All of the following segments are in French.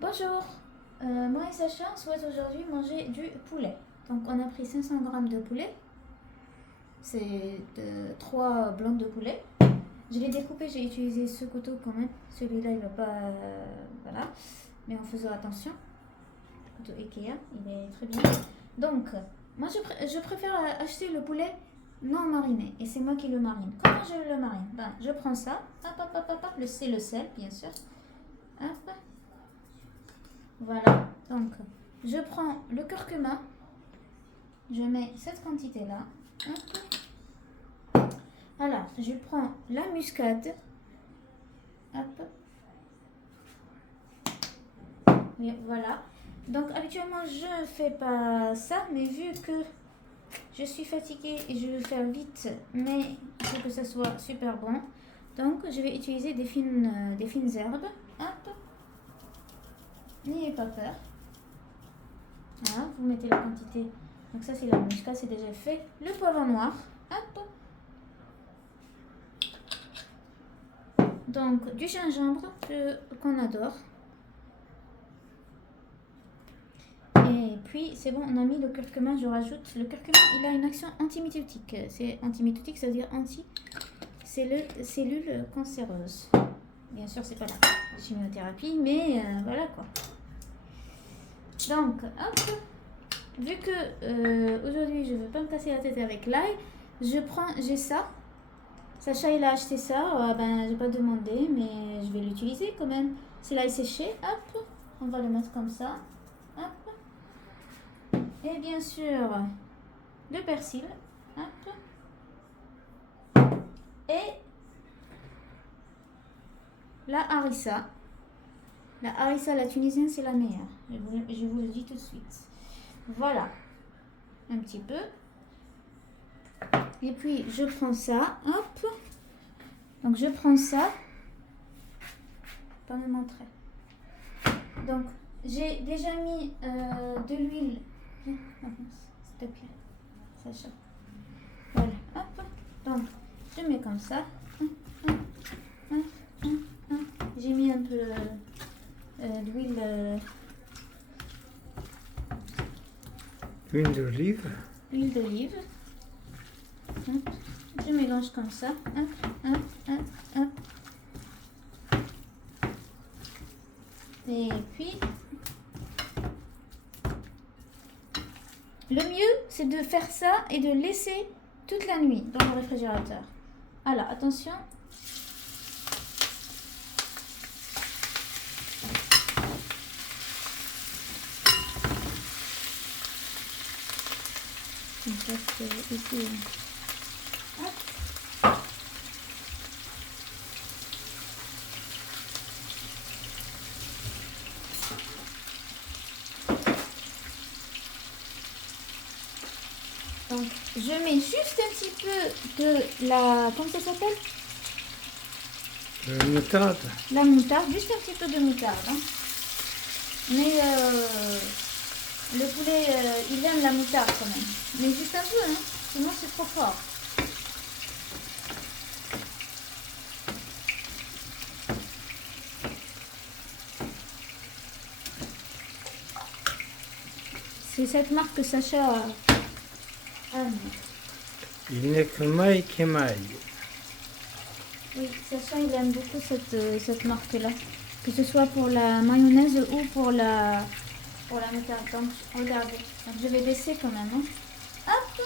Bonjour, moi et Sacha souhaitent aujourd'hui manger du poulet. Donc on a pris 500 grammes de poulet, c'est 3 blancs de poulet. Je l'ai découpé, j'ai utilisé ce couteau quand même. Celui-là il va pas, voilà, mais en faisant attention. Le couteau Ikea, il est très bien. Donc moi je préfère acheter le poulet non mariné et c'est moi qui le marine. Comment je le marine? Ben, je prends ça, hop, c'est le sel bien sûr. Hop. Voilà, donc je prends le curcuma, je mets cette quantité-là. Alors, je prends la muscade. Hop. Et voilà. Donc, habituellement, je ne fais pas ça, mais vu que je suis fatiguée et je veux faire vite, mais il faut que ça soit super bon. Donc, je vais utiliser des fines herbes. Hop. N'ayez pas peur. Voilà, vous mettez la quantité. Donc ça c'est la muscade, c'est déjà fait. Le poivre noir. Hop. Donc du gingembre qu'on adore. Et puis c'est bon, on a mis le curcuma, je rajoute. Le curcuma, il a une action antimitotique. C'est antimitotique, ça veut dire anti-cellules cancéreuses. Bien sûr, c'est pas la chimiothérapie, mais voilà quoi. Donc, hop. Vu que aujourd'hui je ne veux pas me casser la tête avec l'ail, j'ai ça. Sacha il a acheté ça, ben j'ai pas demandé, mais je vais l'utiliser quand même. C'est l'ail séché, hop, on va le mettre comme ça, hop. Et bien sûr, le persil, hop. Et la harissa. La harissa, la tunisienne, c'est la meilleure. Je vous le dis tout de suite. Voilà, un petit peu. Et puis je prends ça, hop. Donc je prends ça. Pas me montrer. Donc j'ai déjà mis de l'huile. S'il te plaît, Sacha. Voilà, hop. Donc je mets comme ça. J'ai mis un peu d'huile. Huile d'olive. Huile d'olive. Je mélange comme ça. Hop. Et puis, le mieux, c'est de faire ça et de laisser toute la nuit dans le réfrigérateur. Alors, attention. Ici. Donc, je mets juste un petit peu de la... Comment ça s'appelle? Moutarde. La moutarde, juste un petit peu de moutarde. Hein. Mais le poulet, il aime la moutarde quand même. Mais juste un peu, hein. Sinon c'est trop fort. C'est cette marque que Sacha aime. Il n'est que maille qu'émaille. Oui, Sacha il aime beaucoup cette marque-là. Que ce soit pour la mayonnaise ou pour la moutarde. Donc regardez. Donc, je vais baisser quand même. Hein. Hop.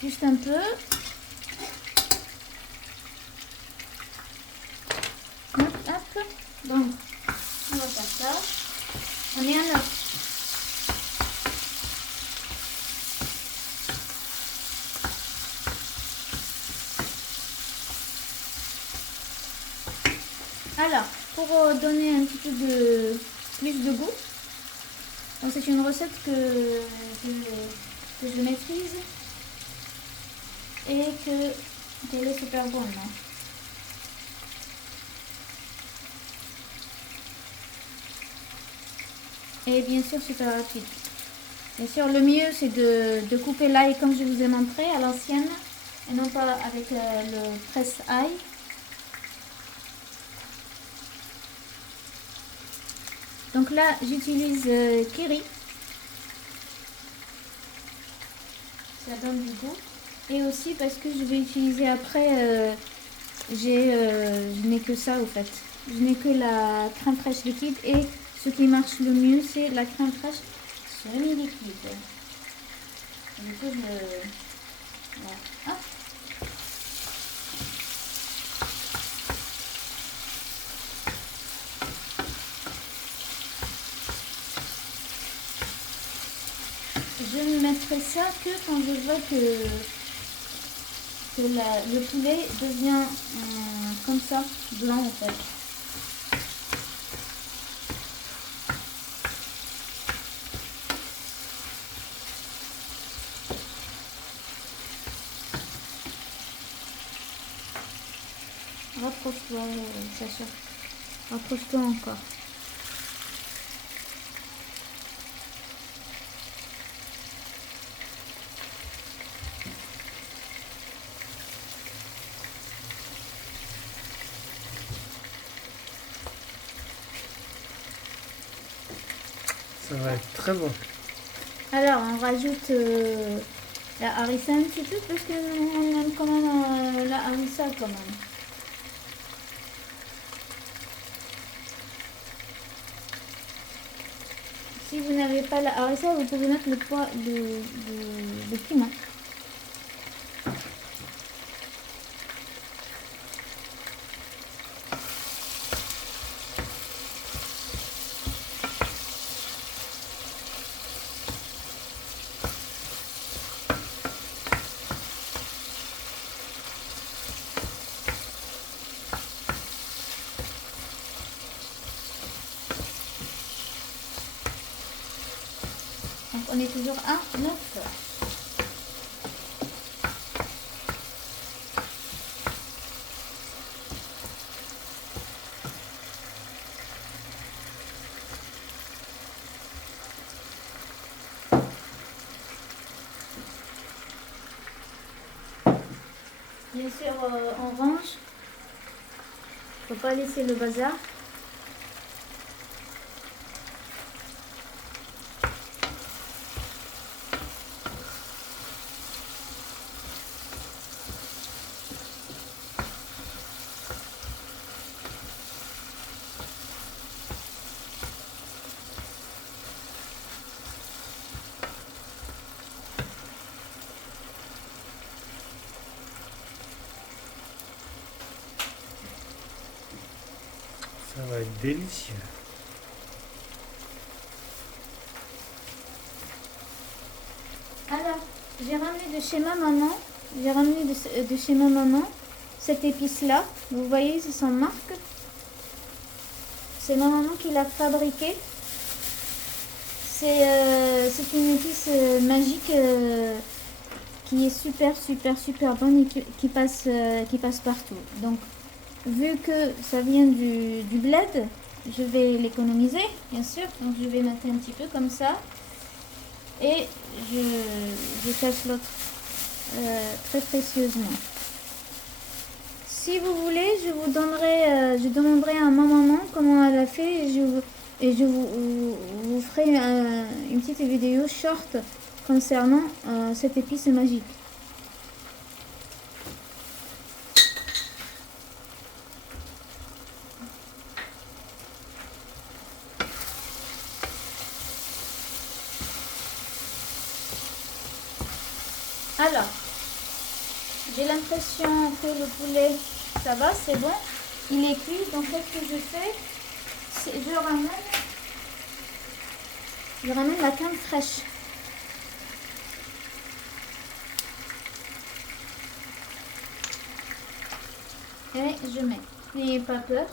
Juste un peu. Hop. Donc on va faire ça. On est à 9. Alors, pour donner un petit peu plus de goût, donc c'est une recette que je maîtrise et qu'elle est super bonne. Hein. Et bien sûr super rapide. Bien sûr, le mieux c'est de couper l'ail comme je vous ai montré à l'ancienne et non pas avec le presse-ail. Donc là, j'utilise Kiri. Ça donne du goût. Et aussi parce que je vais utiliser après, je n'ai que ça au fait. Je n'ai que la crème fraîche liquide et ce qui marche le mieux, c'est la crème fraîche semi-liquide. Du coup, voilà. Hop. Je ne mettrai ça que quand je vois que le poulet devient comme ça, blanc en fait. Rapproche-toi, Sacha. Rapproche-toi encore. Ça va être très bon. Alors, on rajoute la harissa un petit peu parce qu'on aime quand même la harissa quand même. Si vous n'avez pas la harissa, vous pouvez mettre le poids de piment. Donc on est toujours à 9 heures. Bien sûr, on range. Faut pas laisser le bazar. Ça va être délicieux. Alors, j'ai ramené de chez ma maman. J'ai ramené de chez ma maman cette épice-là. Vous voyez, c'est son marque. C'est ma maman qui l'a fabriquée. C'est une épice magique qui est super bonne et qui passe partout. Donc, vu que ça vient du bled, je vais l'économiser, bien sûr. Donc, je vais mettre un petit peu comme ça. Et je cache l'autre très précieusement. Si vous voulez, je demanderai à ma maman comment elle a fait et je vous ferai une petite vidéo short concernant cette épice magique. Alors, j'ai l'impression que le poulet, ça va, c'est bon. Il est cuit, donc qu'est-ce que je fais? Je ramène la crème fraîche. Et je mets. N'ayez pas peur,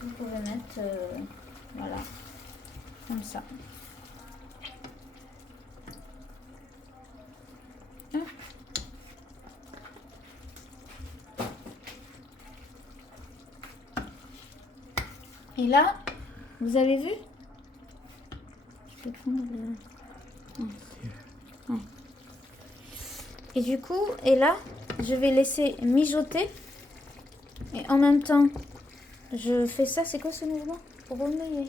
vous pouvez mettre, voilà, comme ça. Et là, vous avez vu? Je peux prendre le... Ouais. Et du coup, et là, je vais laisser mijoter. Et en même temps, je fais ça. C'est quoi ce mouvement? Remuer.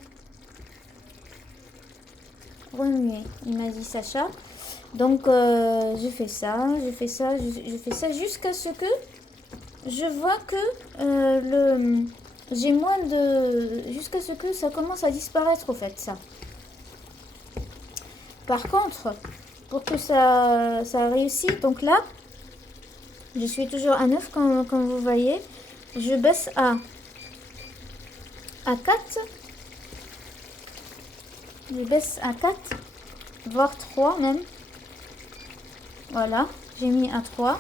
remuer, il m'a dit Sacha. Donc je fais ça, je fais ça, je fais ça jusqu'à ce que je vois que j'ai moins de... Jusqu'à ce que ça commence à disparaître au fait, ça. Par contre, pour que ça réussisse, donc là, je suis toujours à 9 comme vous voyez. Je baisse à 4. Je baisse à 4, voire 3 même. Voilà, j'ai mis à 3.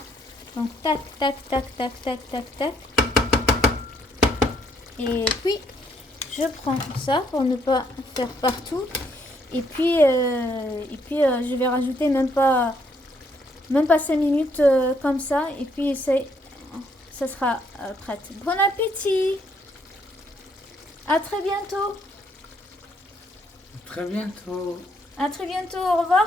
Donc tac, tac, tac, tac, tac, tac, tac. Et puis, je prends ça pour ne pas faire partout. Et puis, je vais rajouter même pas 5 minutes comme ça. Et puis, ça sera prête. Bon appétit! À très bientôt! À très bientôt. À très bientôt, au revoir!